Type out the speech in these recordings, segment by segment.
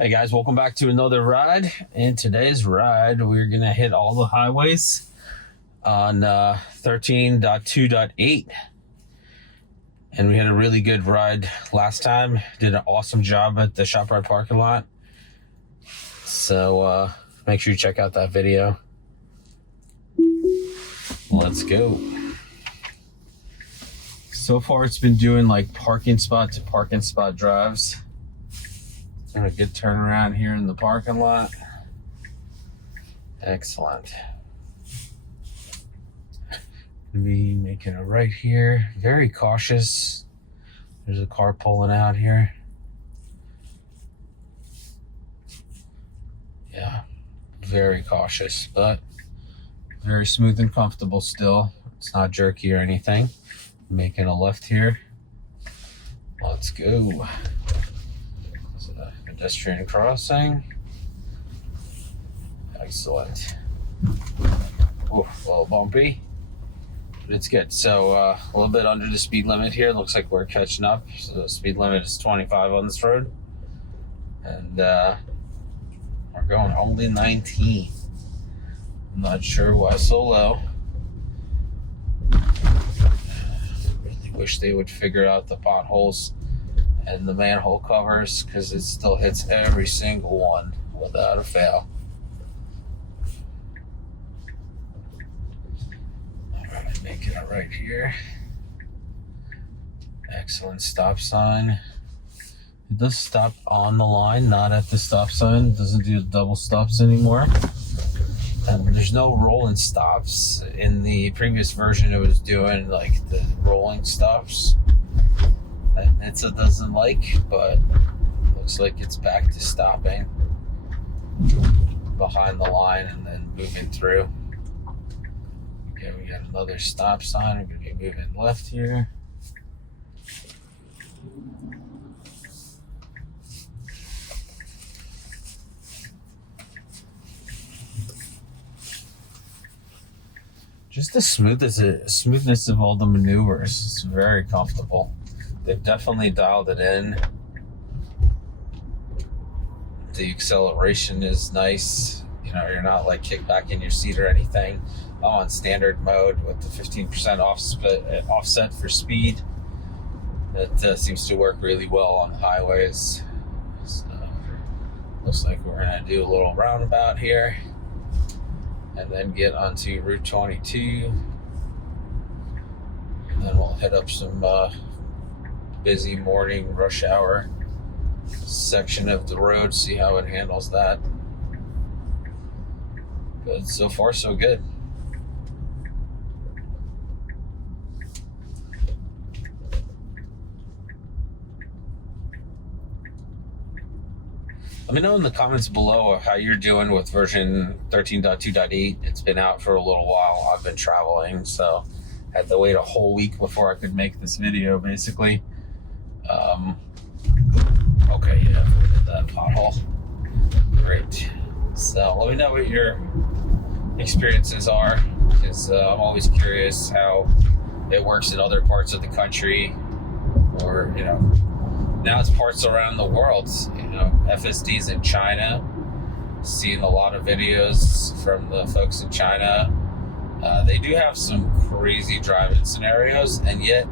Hey guys, welcome back to another ride. In today's ride, we're gonna hit all the highways on 13.2.8. And we had a really good ride last time. Did an awesome job at the ShopRite parking lot. So make sure you check out that video. Let's go. So far it's been doing like parking spot to parking spot drives. And a good turnaround here in the parking lot. Excellent. Gonna be making a right here. Very cautious. There's a car pulling out here. Yeah, very cautious, but very smooth and comfortable still. It's not jerky or anything. Making a left here. Let's go. Pedestrian crossing. Excellent. Oh, a little bumpy, but it's good. So a little bit under the speed limit here. Looks like we're catching up. So the speed limit is 25 on this road, and we're going only 19. I'm not sure why so low. Really wish they would figure out the potholes and the manhole covers, because it still hits every single one without a fail. Alright, making it right here. Excellent stop sign. It does stop on the line, not at the stop sign. It doesn't do double stops anymore. And there's no rolling stops. In the previous version, it was doing like the rolling stops. NHTSA doesn't like, but looks like it's back to stopping behind the line and then moving through. Okay, we got another stop sign. We're going to be moving left here. Just the smoothness of all the maneuvers. It's very comfortable. They've definitely dialed it in. The acceleration is nice. You know, you're not like kicked back in your seat or anything. I'm on standard mode with the 15% offset for speed. That seems to work really well on highways. So, looks like we're gonna do a little roundabout here and then get onto Route 22. And then we'll hit up some busy morning rush hour section of the road, see how it handles that. But so far so good. Let me know in the comments below how you're doing with version 13.2.8. It's been out for a little while. I've been traveling, so had to wait a whole week before I could make this video, basically. Okay, yeah, that pothole. Great. So let me know what your experiences are, because I'm always curious how it works in other parts of the country, or, you know, now it's parts around the world. You know, FSD's in China. Seeing a lot of videos from the folks in China. They do have some crazy driving scenarios, and yet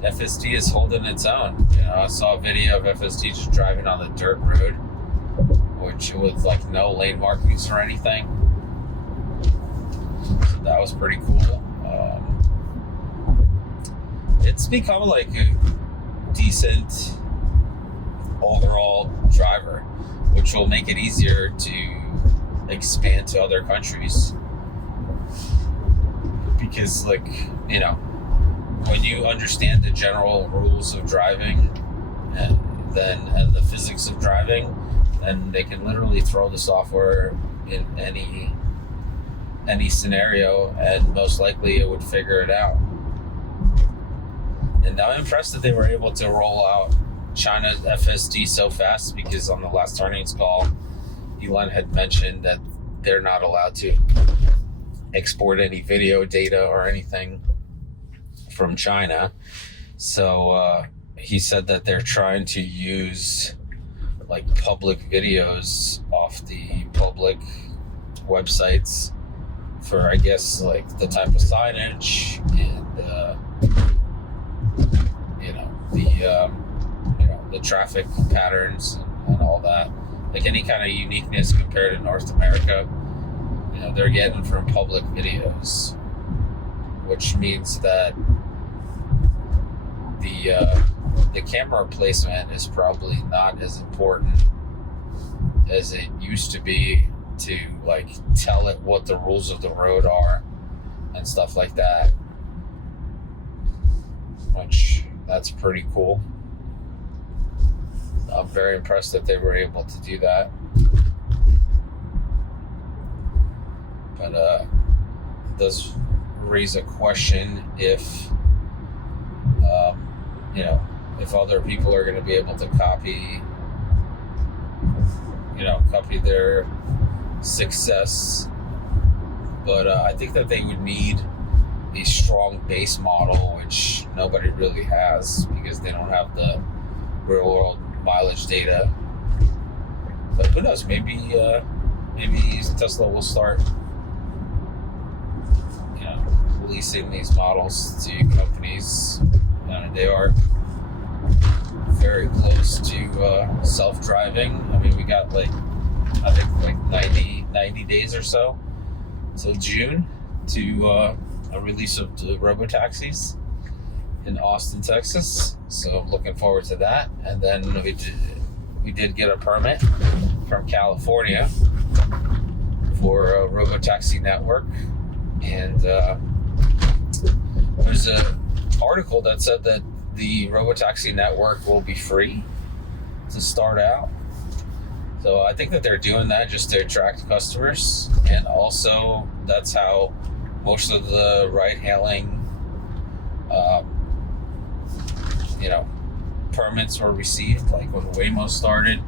FSD is holding its own. You know, I saw a video of FSD just driving on the dirt road, which with like no lane markings or anything. So that was pretty cool. It's become like a decent overall driver, which will make it easier to expand to other countries. Because, like, you know, when you understand the general rules of driving and the physics of driving, then they can literally throw the software in any scenario, and most likely it would figure it out. And I'm impressed that they were able to roll out China's FSD so fast, because on the last earnings call, Elon had mentioned that they're not allowed to export any video data or anything from China. So he said that they're trying to use like public videos off the public websites for, I guess, like the type of signage and the traffic patterns and all that. Like any kind of uniqueness compared to North America, they're getting from public videos, which means that the camera placement is probably not as important as it used to be to like tell it what the rules of the road are and stuff like that, which that's pretty cool. I'm very impressed that they were able to do that. But it does raise a question if other people are going to be able to copy their success. But I think that they would need a strong base model, which nobody really has because they don't have the real world mileage data. But who knows? Maybe Tesla will start releasing these models to companies. They are very close to self-driving. I mean, we got like 90 days or so till June to a release of the Robotaxis in Austin, Texas. So I'm looking forward to that. And then we did get a permit from California for a Robotaxi network. And there's an article that said that the Robotaxi network will be free to start out. So I think that they're doing that just to attract customers. And also that's how most of the ride-hailing permits were received. Like when Waymo started,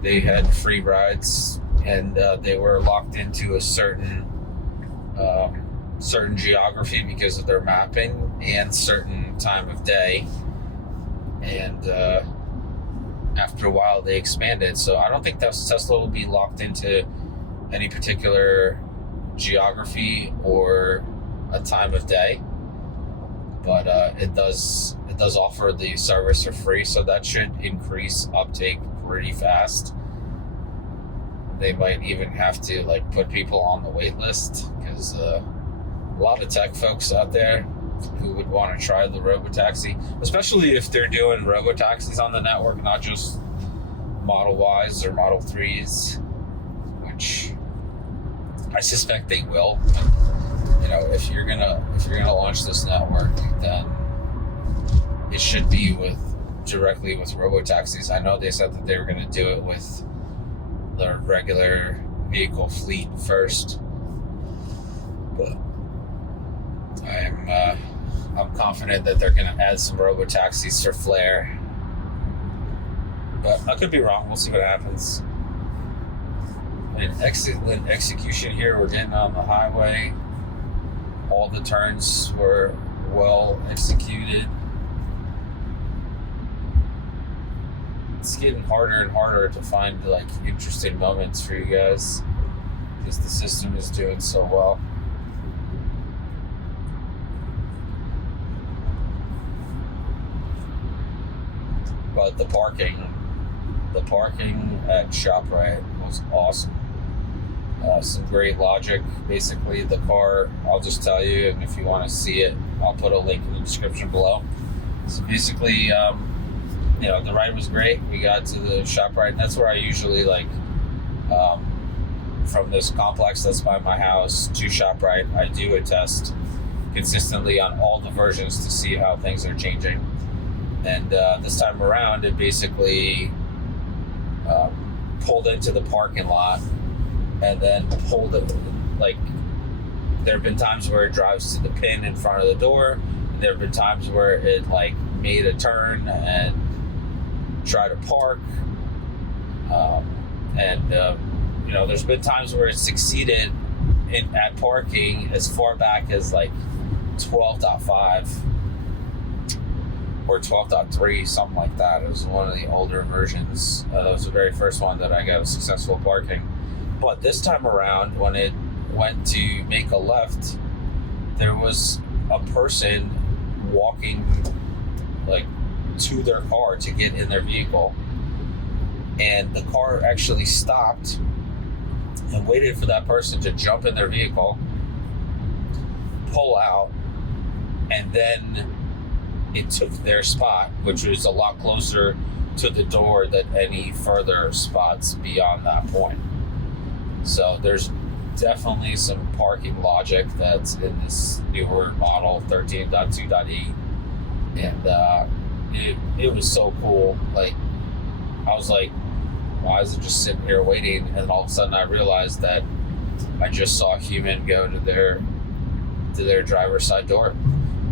they had free rides, and they were locked into a certain geography because of their mapping and certain time of day. And after a while, they expanded. So I don't think that Tesla will be locked into any particular geography or a time of day. But it does offer the service for free, so that should increase uptake pretty fast. They might even have to like put people on the wait list because a lot of tech folks out there who would want to try the Robotaxi, especially if they're doing Robotaxis on the network, not just Model Ys or Model 3s, which I suspect they will. If you're gonna launch this network, then it should be directly with Robotaxis. I know they said that they were gonna do it with the regular vehicle fleet first, but I'm confident that they're gonna add some Robotaxis for flair. But I could be wrong. We'll see what happens. In execution here, we're getting on the highway. All the turns were well executed. It's getting harder and harder to find like interesting moments for you guys because the system is doing so well. But the parking at ShopRite was awesome. Some great logic. Basically, the car, I'll just tell you, and if you want to see it, I'll put a link in the description below. So basically, the ride was great. We got to the ShopRite, and that's where I usually from this complex that's by my house to ShopRite, I do a test consistently on all the versions to see how things are changing. And this time around, it basically pulled into the parking lot and then pulled it. Like, there have been times where it drives to the pin in front of the door, and there have been times where it made a turn and tried to park, there's been times where it succeeded at parking as far back as 12.5, or 12.3, something like that. It was one of the older versions. That was the very first one that I got a successful parking. But this time around, when it went to make a left, there was a person walking like to their car to get in their vehicle, and the car actually stopped and waited for that person to jump in their vehicle, pull out, and then it took their spot, which was a lot closer to the door than any further spots beyond that point. So there's definitely some parking logic that's in this newer model 13.2.8, and it was so cool. Like, I was like, why is it just sitting here waiting? And then all of a sudden I realized that I just saw a human go to their driver's side door,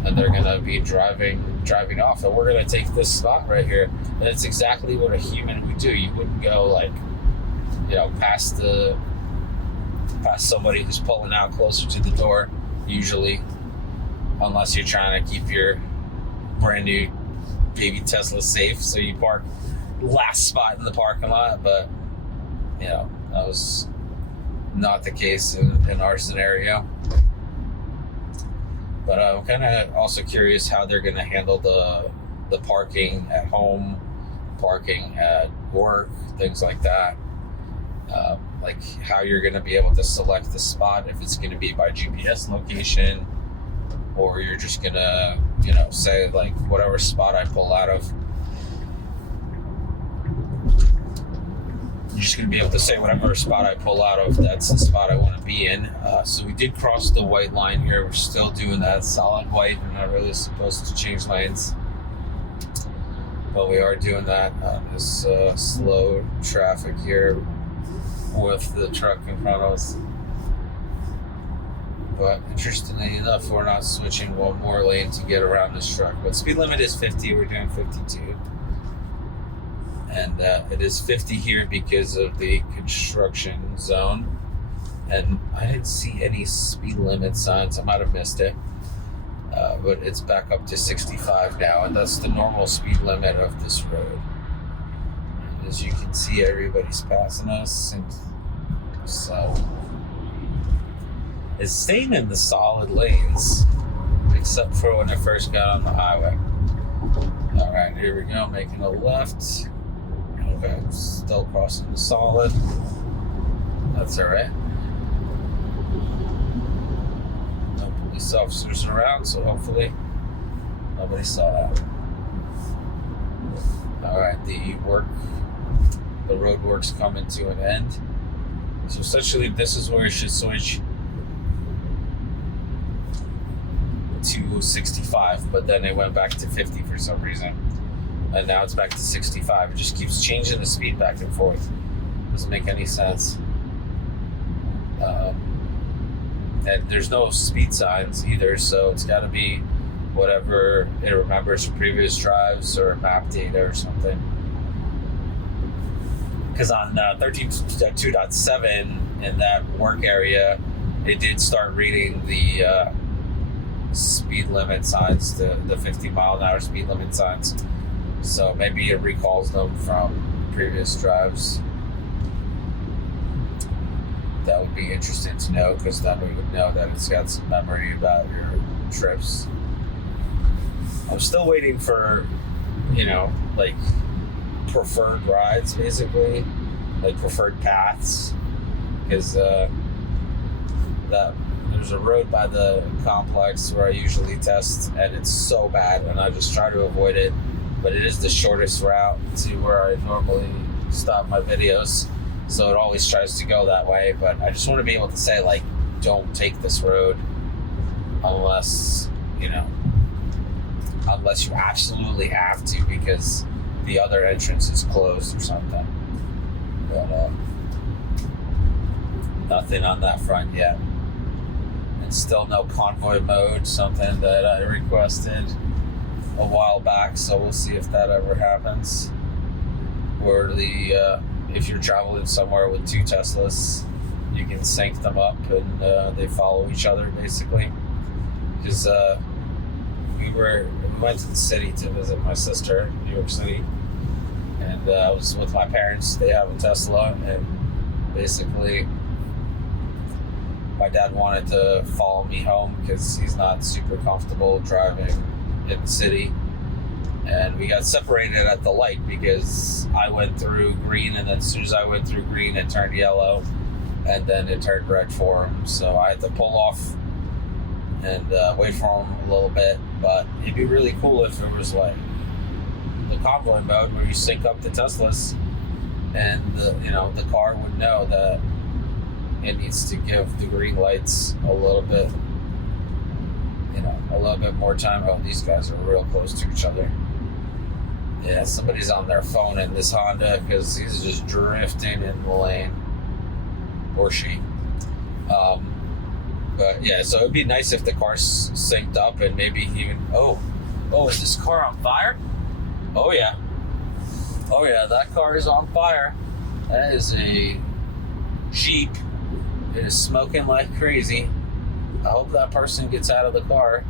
and they're gonna be driving off, and we're gonna take this spot right here. And it's exactly what a human would do. You wouldn't go like, past somebody who's pulling out closer to the door, usually, unless you're trying to keep your brand new baby Tesla safe, so you park last spot in the parking lot. But that was not the case in our scenario. But I'm kind of also curious how they're going to handle the parking at home, parking at work, things like that. Like how you're going to be able to select the spot, if it's going to be by GPS location, or you're just going to, say like whatever spot I pull out of, you're just going to be able to say whatever spot I pull out of, that's the spot I want to be in. So we did cross the white line here. We're still doing that solid white. We're not really supposed to change lanes, but we are doing that on this slow traffic here with the truck in front of us. But interestingly enough, we're not switching one more lane to get around this truck. But speed limit is 50. We're doing 52. And it is 50 here because of the construction zone. And I didn't see any speed limit signs. I might have missed it. But it's back up to 65 now, and that's the normal speed limit of this road. And as you can see, everybody's passing us. And so it's staying in the solid lanes, except for when I first got on the highway. All right, here we go, making a left. Okay, still crossing the solid. That's all right. No police officers around, so hopefully nobody saw that. All right, the road work's coming to an end. So essentially, this is where you should switch to 65, but then it went back to 50 for some reason. And now it's back to 65. It just keeps changing the speed back and forth. Doesn't make any sense. And there's no speed signs either, so it's got to be whatever it remembers from previous drives or map data or something. Because on 13.2.7 in that work area, it did start reading the speed limit signs, the 50 mile an hour speed limit signs. So maybe it recalls them from previous drives. That would be interesting to know, because then we would know that it's got some memory about your trips. I'm still waiting for, like preferred rides, basically, like preferred paths, because there's a road by the complex where I usually test, and it's so bad, and I just try to avoid it. But it is the shortest route to where I normally stop my videos, so it always tries to go that way. But I just want to be able to say, like, don't take this road unless you absolutely have to, because the other entrance is closed or something. But nothing on that front yet. And still no convoy mode, something that I requested a while back, so we'll see if that ever happens. Where if you're traveling somewhere with two Teslas, you can sync them up and they follow each other, basically. Because we we went to the city to visit my sister in New York City, and I was with my parents. They have a Tesla, and basically my dad wanted to follow me home because he's not super comfortable driving in the city. And we got separated at the light because I went through green, and then as soon as I went through green, it turned yellow, and then it turned red for him. So I had to pull off and wait for him a little bit. But it'd be really cool if it was like the convoy mode where you sync up the Teslas, and the car would know that it needs to give the green lights a little bit more time. Oh, these guys are real close to each other. Yeah, somebody's on their phone in this Honda because he's just drifting in the lane, or she. But yeah, so it'd be nice if the car's synced up, and maybe even is this car on fire? Oh yeah, that car is on fire. That is a Jeep. It is smoking like crazy. I hope that person gets out of the car.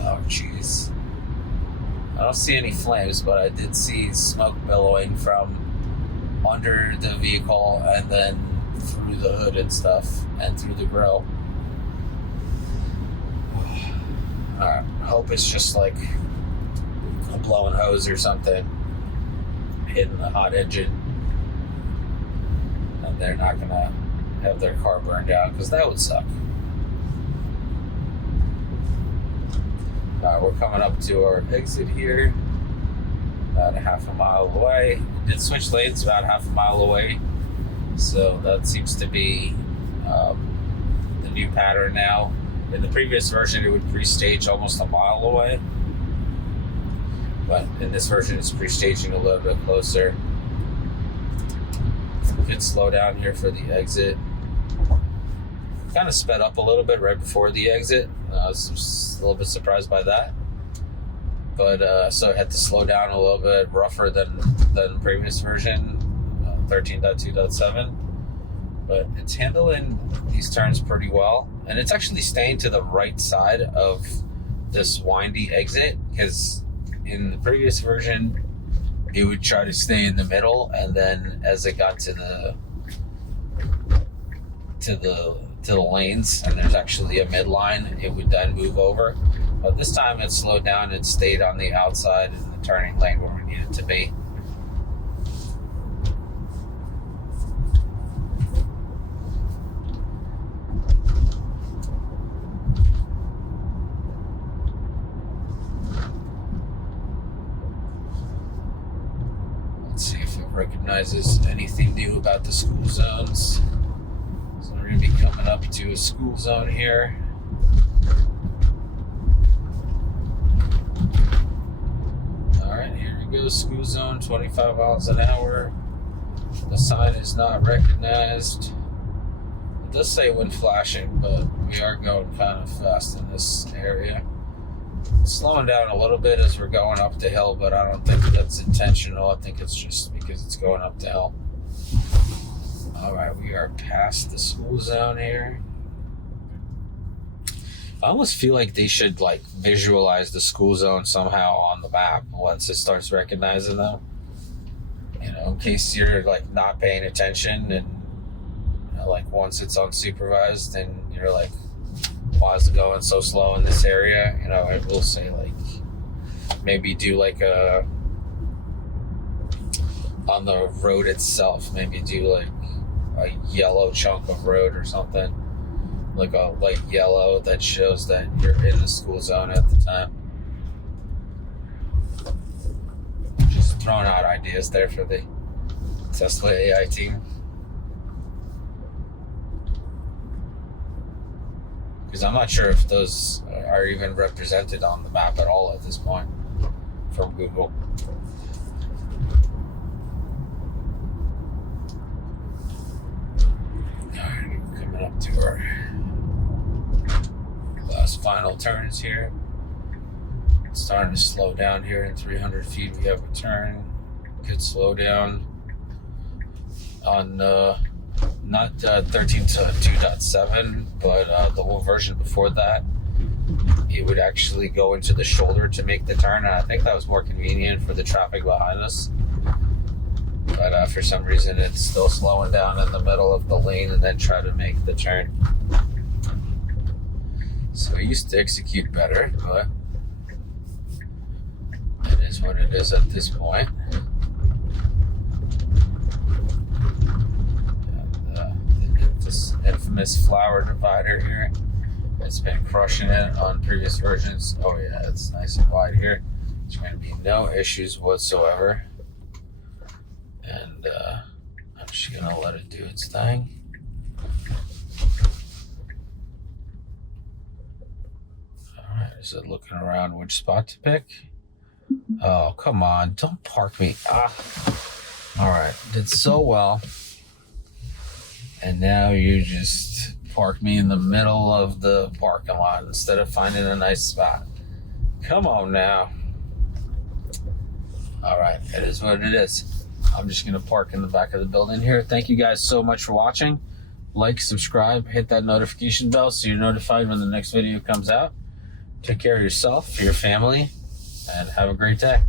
Oh jeez. I don't see any flames, but I did see smoke billowing from under the vehicle and then through the hood and stuff and through the grill. Alright, I hope it's just like a blowing hose or something hitting the hot engine, and they're not gonna have their car burned out, because that would suck. We're coming up to our exit here, about a half a mile away. We did switch lanes about half a mile away, so that seems to be the new pattern now. In the previous version, it would pre-stage almost a mile away, but in this version, it's pre-staging a little bit closer. We could slow down here for the exit. Kind of sped up a little bit right before the exit. I was just a little bit surprised by that, but so I had to slow down a little bit rougher than the previous version, 13.2.7. But it's handling these turns pretty well, and it's actually staying to the right side of this windy exit, because in the previous version it would try to stay in the middle, and then as it got to the lanes and there's actually a midline, it would then move over. But this time it slowed down and stayed on the outside in the turning lane where we needed to be. Let's see if it recognizes anything new about the school zones. So we're going to be coming up to a school zone here. Alright, here we go. School zone, 25 miles an hour. The sign is not recognized. It does say when flashing, but we are going kind of fast in this area. Slowing down a little bit as we're going up the hill, but I don't think that's intentional. I think it's just because it's going up the hill. Alright, we are past the school zone here. I almost feel like they should visualize the school zone somehow on the map once it starts recognizing them. In case you're not paying attention, and once it's unsupervised and you're like, why is it going so slow in this area? It will say maybe do a on the road itself, maybe do a yellow chunk of road or something, like a light yellow that shows that you're in the school zone at the time. Just throwing out ideas there for the Tesla AI team, because I'm not sure if those are even represented on the map at all at this point from Google. Up to our last final turns here. It's starting to slow down here in 300 feet. We have a turn. Could slow down on not 13.2.7, but the whole version before that. it would actually go into the shoulder to make the turn, and I think that was more convenient for the traffic behind us. But for some reason, it's still slowing down in the middle of the lane and then try to make the turn. So I used to execute better, but it is what it is at this point. And this infamous flower divider here, it's been crushing it on previous versions. Oh yeah, it's nice and wide here. There's going to be no issues whatsoever. And I'm just going to let it do its thing. Alright, is it looking around which spot to pick? Oh, come on. Don't park me. Alright, did so well. And now you just park me in the middle of the parking lot instead of finding a nice spot. Come on now. Alright, it is what it is. I'm just going to park in the back of the building here. Thank you guys so much for watching. Like, subscribe, hit that notification bell so you're notified when the next video comes out. Take care of yourself, your family, and have a great day.